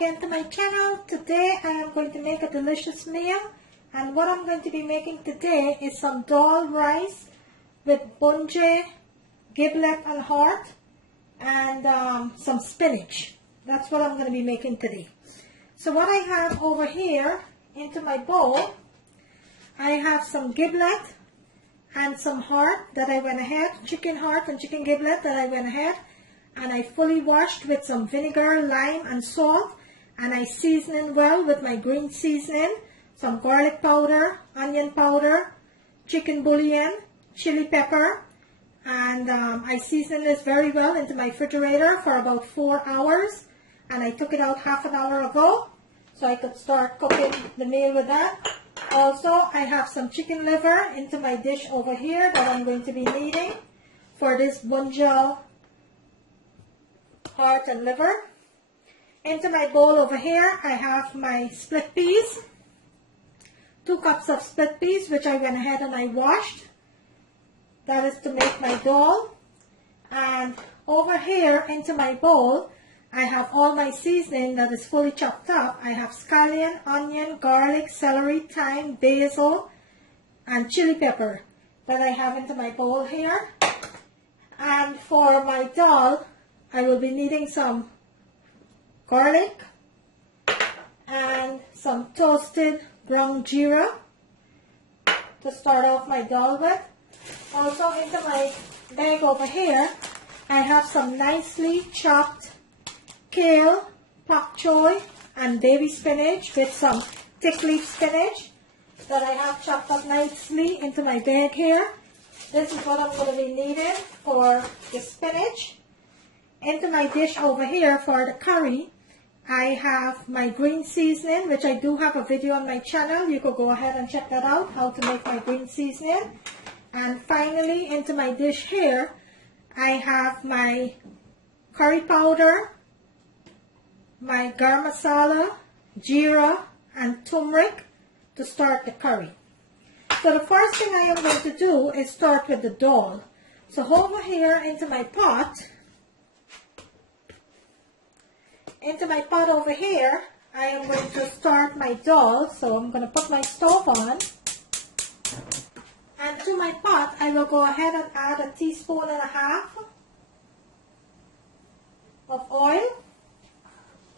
again to my channel. Today I am going to make a delicious meal, and what I'm going to be making today is some dal rice with bhunjal, giblet and heart, and some spinach. That's what I'm going to be making today. So what I have over here into my bowl, I have some giblet and some heart that I went ahead, chicken heart and chicken giblet that I went ahead and I fully washed with some vinegar, lime and salt, and I seasoned well with my green seasoning, some garlic powder, onion powder, chicken bouillon, chili pepper, and I seasoned this very well into my refrigerator for about 4 hours, and I took it out half an hour ago so I could start cooking the meal with that. Also, I have some chicken liver into my dish over here that I'm going to be needing for this bhunjal heart and liver. Into my bowl over here, I have my split peas, 2 cups of split peas, which I went ahead and I washed. That is to make my dal. And over here into my bowl, I have all my seasoning that is fully chopped up. I have scallion, onion, garlic, celery, thyme, basil, and chili pepper that I have into my bowl here. And for my dal, I will be needing some garlic and some toasted ground jeera to start off my dal with. Also into my bag over here, I have some nicely chopped kale, pak choy, and baby spinach with some thick leaf spinach that I have chopped up nicely into my bag here. This is what I'm going to be needing for the spinach. Into my dish over here for the curry, I have my green seasoning, which I do have a video on my channel. You could go ahead and check that out, how to make my green seasoning. And finally, into my dish here, I have my curry powder, my garam masala, jeera, and turmeric to start the curry. So the first thing I am going to do is start with the dal. So over here into my pot over here, I am going to start my dal. So I'm going to put my stove on. And to my pot, I will go ahead and add 1.5 teaspoons of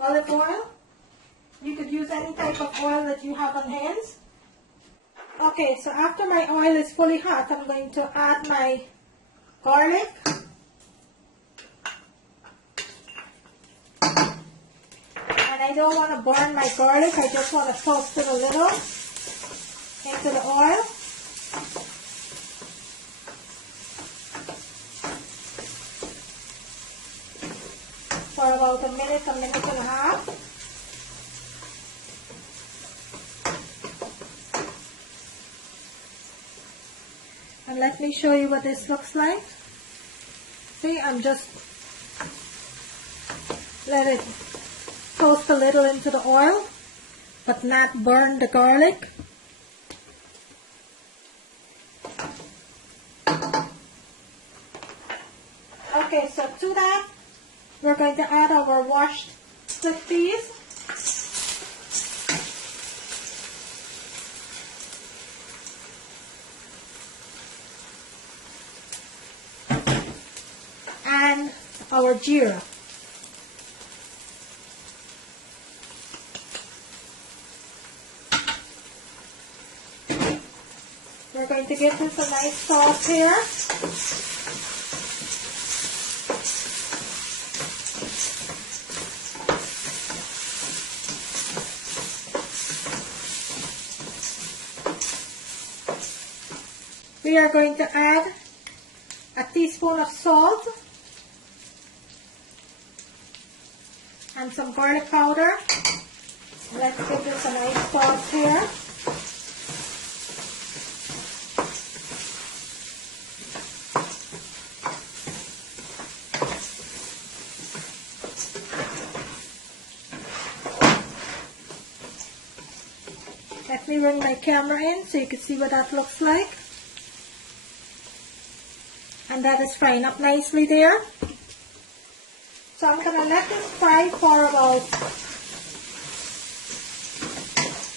olive oil. You could use any type of oil that you have on hands. Okay, so after my oil is fully hot, I'm going to add my garlic. And I don't want to burn my garlic, I just want to toast it a little into the oil. For about a minute and a half. And let me show you what this looks like. See, I'm just let it toast a little into the oil, but not burn the garlic. Okay, so to that, we're going to add our washed split peas. And our jeera. We're going to give this a nice sauce here. We are going to add 1 teaspoon of salt and some garlic powder. Let's give this a nice sauce here. Let me bring my camera in so you can see what that looks like. And that is frying up nicely there. So I'm going to let this fry for about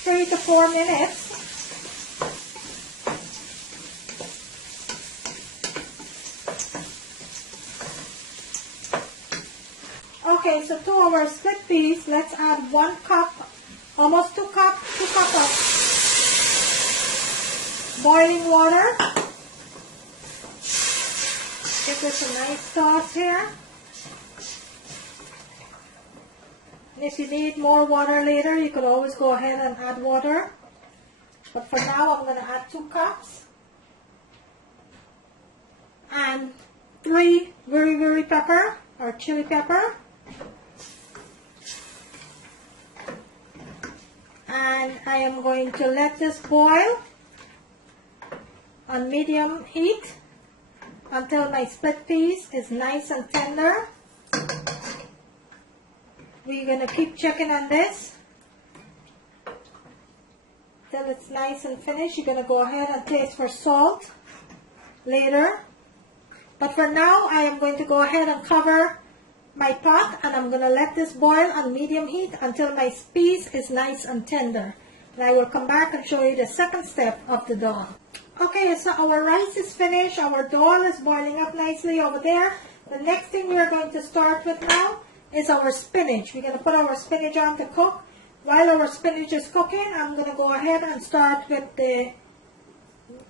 3 to 4 minutes. Okay, so to our split peas, let's add 1 cup, almost 2 cups of boiling water. Give this a nice toss here. And if you need more water later, you could always go ahead and add water. But for now, I'm going to add 2 cups. And 3 very pepper or chili pepper. And I am going to let this boil on medium heat until my split peas is nice and tender. We're going to keep checking on this till it's nice and finished. You're going to go ahead and taste for salt later. But for now, I am going to go ahead and cover my pot, and I'm going to let this boil on medium heat until my peas is nice and tender. And I will come back and show you the second step of the dal. Okay, so our rice is finished. Our dal is boiling up nicely over there. The next thing we are going to start with now is our spinach. We're going to put our spinach on to cook. While our spinach is cooking, I'm going to go ahead and start with the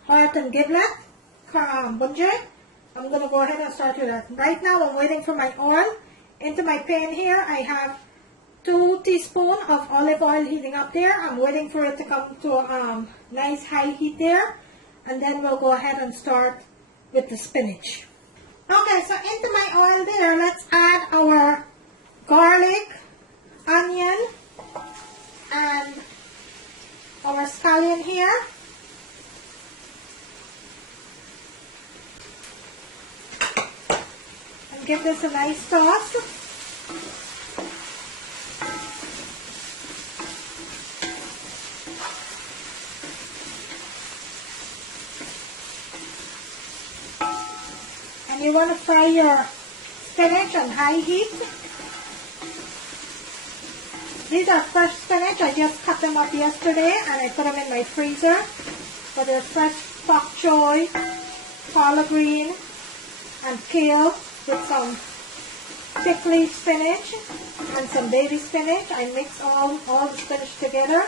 heart and giblet, bhunjal. I'm going to go ahead and start with that. Right now, I'm waiting for my oil. Into my pan here, I have 2 teaspoons of olive oil heating up there. I'm waiting for it to come to a nice high heat there. And then we'll go ahead and start with the spinach. Okay, so into my oil there, let's add our garlic, onion, and our scallion here. And give this a nice toss. And you want to fry your spinach on high heat. These are fresh spinach. I just cut them up yesterday and I put them in my freezer. But they're fresh pak choy, collard green, and kale with some thick leaf spinach and some baby spinach. I mix all the spinach together.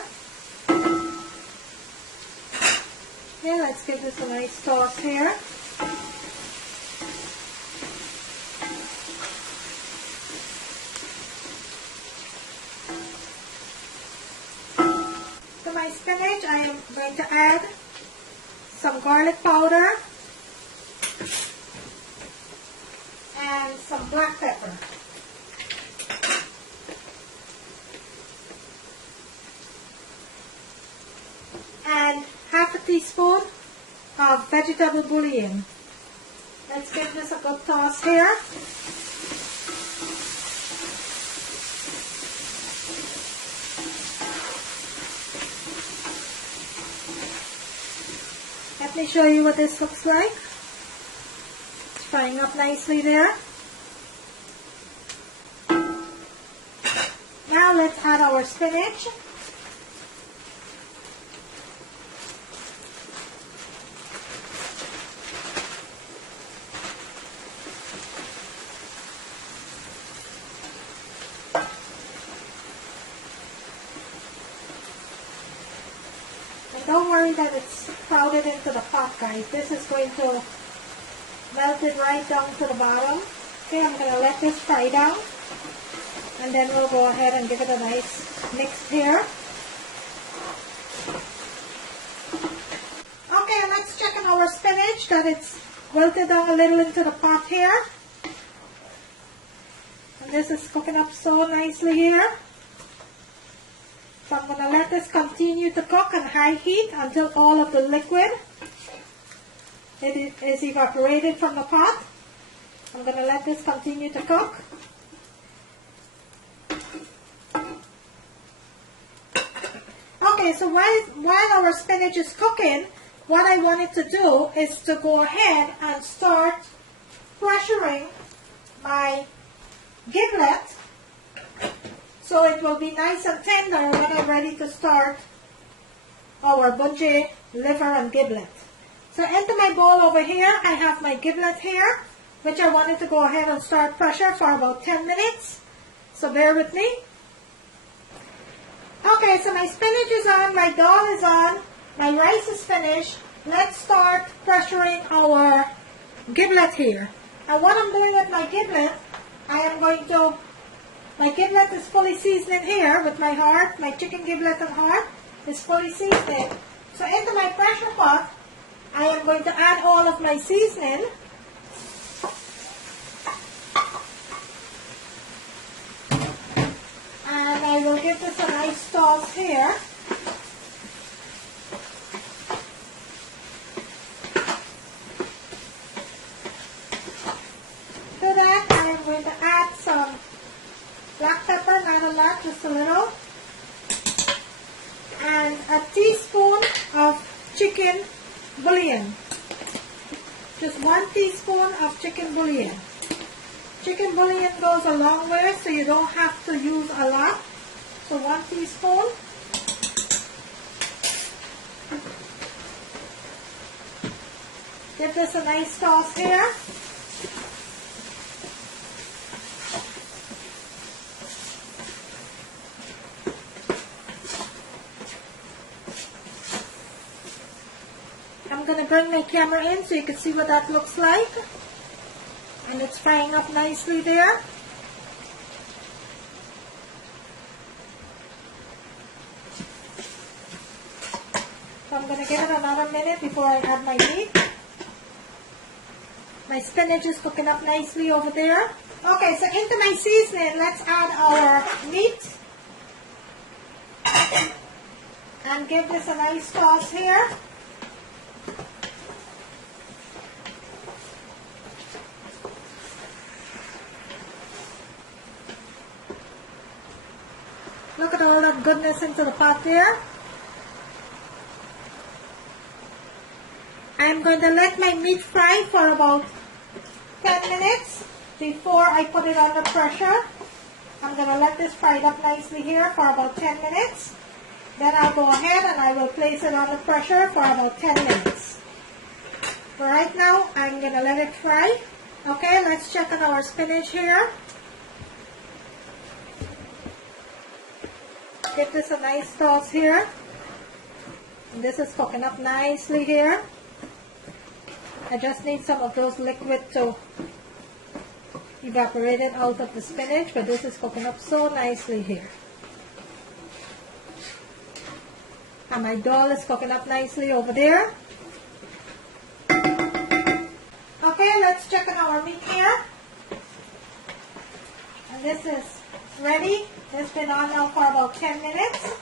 Okay, let's give this a nice toss here. To my spinach, I am going to add some garlic powder and some black pepper. And half a teaspoon of vegetable bouillon. Let's give this a good toss here. Let me show you what this looks like. It's frying up nicely there. Now let's add our spinach. Don't worry that it's crowded into the pot, guys. This is going to melt it right down to the bottom. Okay, I'm going to let this fry down. And then we'll go ahead and give it a nice mix here. Okay, let's check on our spinach that it's wilted down a little into the pot here. And this is cooking up so nicely here. So I'm going to let this continue to cook on high heat until all of the liquid is evaporated from the pot. I'm going to let this continue to cook. Okay, so while our spinach is cooking, what I wanted to do is to go ahead and start pressuring my giblet so it will be nice and tender when I'm ready to start our bhunjal liver and giblet. So into my bowl over here, I have my giblet here, which I wanted to go ahead and start pressure for about 10 minutes. So bear with me. Okay, so my spinach is on, my dal is on, my rice is finished. Let's start pressuring our giblet here. And what I'm doing with my giblet, my giblet is fully seasoning here with my heart. My chicken giblet and heart is fully seasoning. So into my pressure pot, I am going to add all of my seasoning. And I will give this a nice toss here. To that, I am going to add some black pepper, not a lot, just a little. And a teaspoon of chicken bouillon. Just 1 teaspoon of chicken bouillon. Chicken bouillon goes a long way, so you don't have to use a lot. So 1 teaspoon. Give this a nice toss here. I'm going to bring my camera in so you can see what that looks like. And it's frying up nicely there. So I'm going to give it another minute before I add my meat. My spinach is cooking up nicely over there. Okay, so into my seasoning, let's add our meat. And give this a nice toss here. Look at all that goodness into the pot there. I am going to let my meat fry for about 10 minutes before I put it under pressure. I'm going to let this fry up nicely here for about 10 minutes. Then I'll go ahead and I will place it under pressure for about 10 minutes. But right now, I'm going to let it fry. Okay, let's check on our spinach here. Give this a nice toss here. And this is cooking up nicely here. I just need some of those liquid to evaporate it out of the spinach, but this is cooking up so nicely here. And my dal is cooking up nicely over there. Okay, let's check on our meat here. And this is ready. It's been on now for about 10 minutes.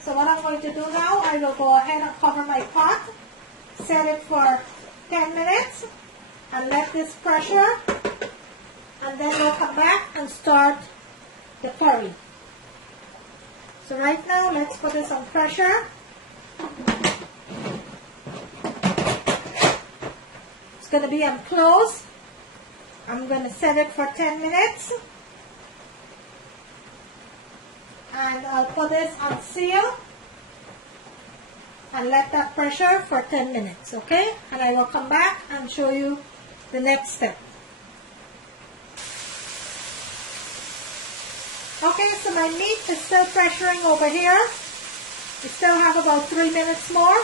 So what I'm going to do now, I will go ahead and cover my pot, set it for 10 minutes, and let this pressure, and then we'll come back and start the curry. So right now, let's put this on pressure. It's going to be on close. I'm going to set it for 10 minutes. And I'll put this on seal and let that pressure for 10 minutes, okay? And I will come back and show you the next step. Okay, so my meat is still pressuring over here. We still have about 3 minutes more.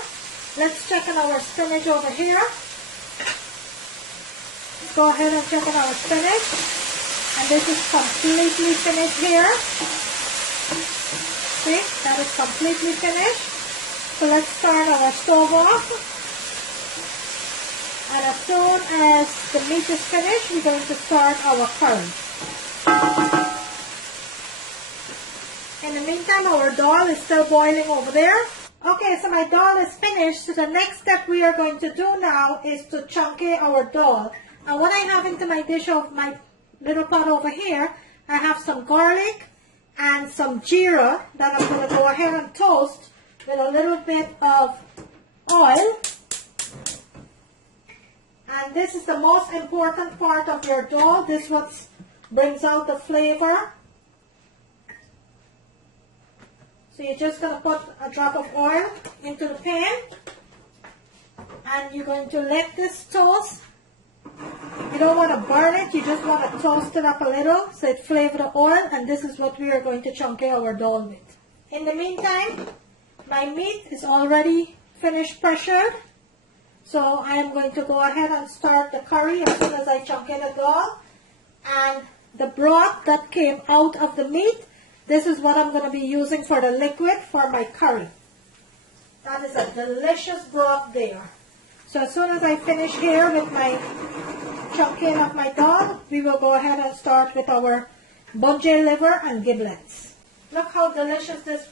Let's check on our spinach over here. Let's go ahead and check on our spinach. And this is completely finished here. See, that is completely finished. So let's turn our stove off. And as soon as the meat is finished, we're going to start our curry. In the meantime, our dal is still boiling over there. Okay, so my dal is finished. So the next step we are going to do now is to chunky our dal. And what I have into my dish of my little pot over here, I have some garlic and some jeera that I'm going to go ahead and toast with a little bit of oil. And this is the most important part of your dal. This is what brings out the flavor. So So you're just going to put a drop of oil into the pan, and you're going to let this toast. You don't want to burn it, you just want to toast it up a little so it flavors the oil, and this is what we are going to chunky our dal with. In the meantime, my meat is already finished pressured, so I am going to go ahead and start the curry as soon as I chunky the dal. And the broth that came out of the meat, this is what I'm going to be using for the liquid for my curry. That is a delicious broth there. So as soon as I finish here with my chunking of my dal, we will go ahead and start with our bhunjal liver and giblets. Look how delicious this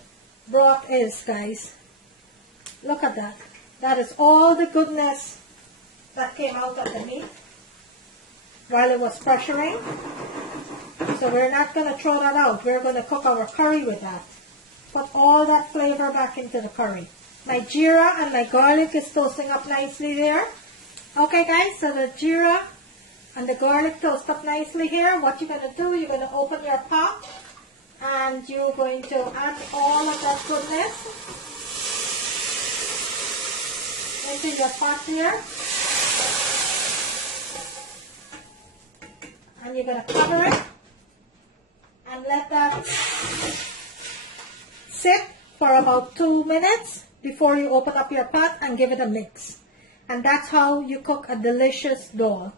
broth is, guys. Look at that. That is all the goodness that came out of the meat while it was pressuring. So we're not going to throw that out. We're going to cook our curry with that. Put all that flavor back into the curry. My jeera and my garlic is toasting up nicely there. Okay guys, so the jeera and the garlic toast up nicely here. What you're going to do, you're going to open your pot and you're going to add all of that goodness into your pot here. And you're going to cover it and let that sit for about 2 minutes before you open up your pot and give it a mix. And that's how you cook a delicious dal.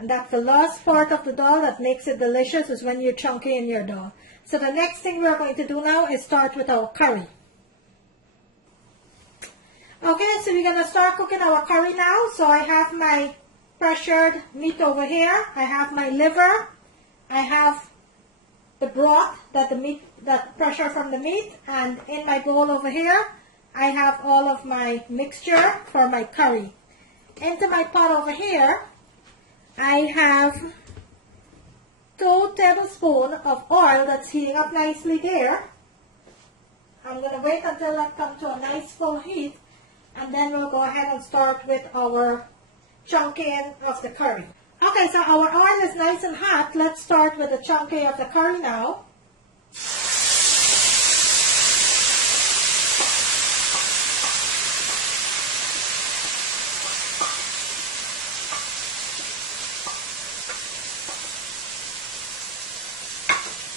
And that's the last part of the dal that makes it delicious, is when you chunky in your dal. So the next thing we're going to do now is start with our curry. Okay, so we're going to start cooking our curry now. So I have my pressured meat over here. I have my liver. I have the broth that pressure from the meat, and in my bowl over here I have all of my mixture for my curry. Into my pot over here I have 2 tablespoons of oil that's heating up nicely there. I'm going to wait until that comes to a nice full heat, and then we'll go ahead and start with our chunking of the curry. Okay, so our oil is nice and hot. Let's start with the chunky of the curry now.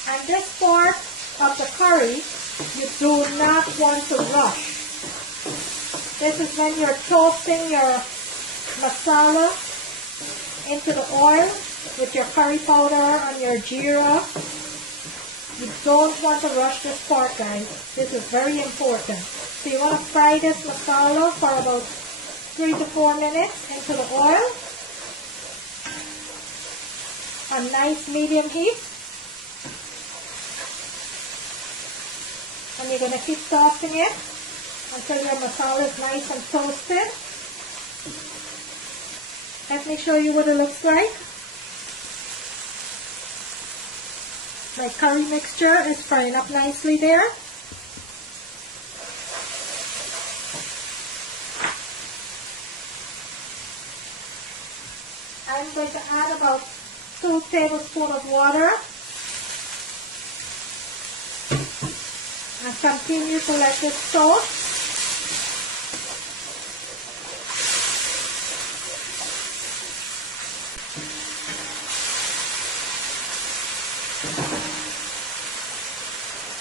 And this part of the curry, you do not want to rush. This is when you're toasting your masala into the oil with your curry powder and your jeera. You don't want to rush this part, guys. This is very important. So you want to fry this masala for about 3 to 4 minutes into the oil on nice medium heat. And you're going to keep tossing it until your masala is nice and toasted. Let me show you what it looks like. My curry mixture is frying up nicely there. I'm going to add about 2 tablespoons of water and continue to let this toast.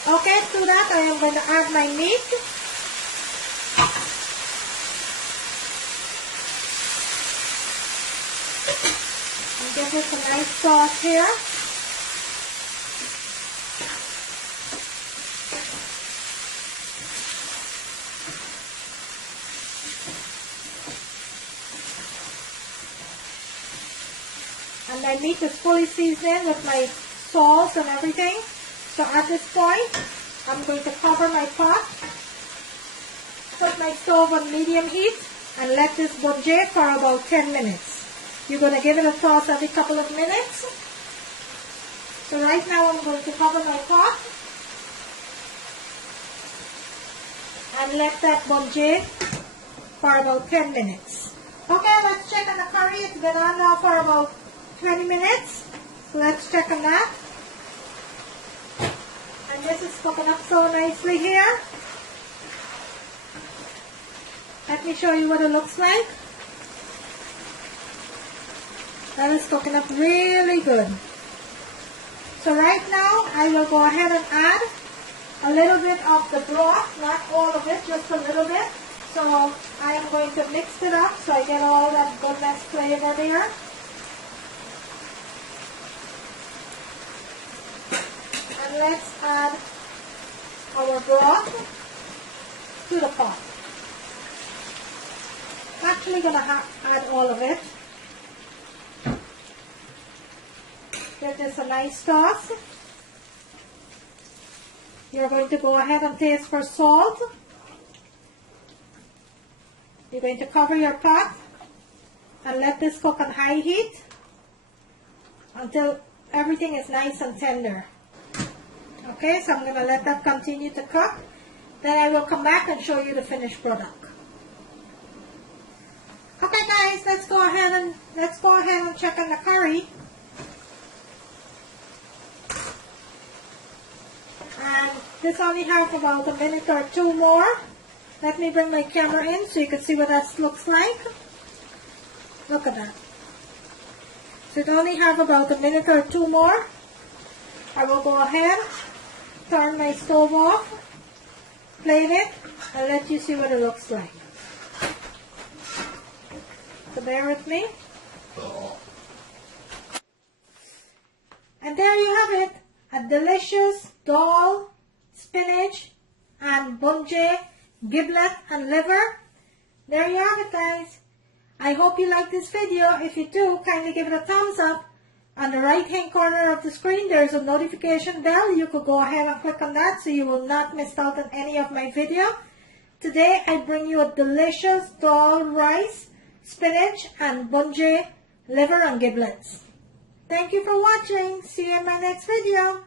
Okay, to that I am going to add my meat. And give it a nice sauce here. And my meat is fully seasoned with my sauce and everything. So at this point, I'm going to cover my pot, put my stove on medium heat, and let this bhunjay for about 10 minutes. You're going to give it a toss every couple of minutes. So right now I'm going to cover my pot and let that bhunjay for about 10 minutes. Okay, let's check on the curry. It's been on now for about 20 minutes. So let's check on that. And this is cooking up so nicely here. Let me show you what it looks like. That is cooking up really good. So right now, I will go ahead and add a little bit of the broth, not all of it, just a little bit. So I am going to mix it up so I get all that goodness flavor there. And let's add our broth to the pot. I'm actually going to add all of it. Give this a nice toss. You're going to go ahead and taste for salt. You're going to cover your pot and let this cook on high heat until everything is nice and tender. Okay, so I'm going to let that continue to cook. Then I will come back and show you the finished product. Okay guys, let's go ahead and check on the curry. And this only have about a minute or two more. Let me bring my camera in so you can see what that looks like. Look at that. So it only have about a minute or two more. I will go ahead, turn my stove off, plate it, and let you see what it looks like. So bear with me. And there you have it. A delicious dal, spinach, and bhunjal, giblet, and liver. There you have it guys. I hope you like this video. If you do, kindly give it a thumbs up. On the right hand corner of the screen there is a notification bell. You could go ahead and click on that so you will not miss out on any of my video. Today I bring you a delicious dal rice, spinach, and bhunjal, liver, and giblets. Thank you for watching. See you in my next video.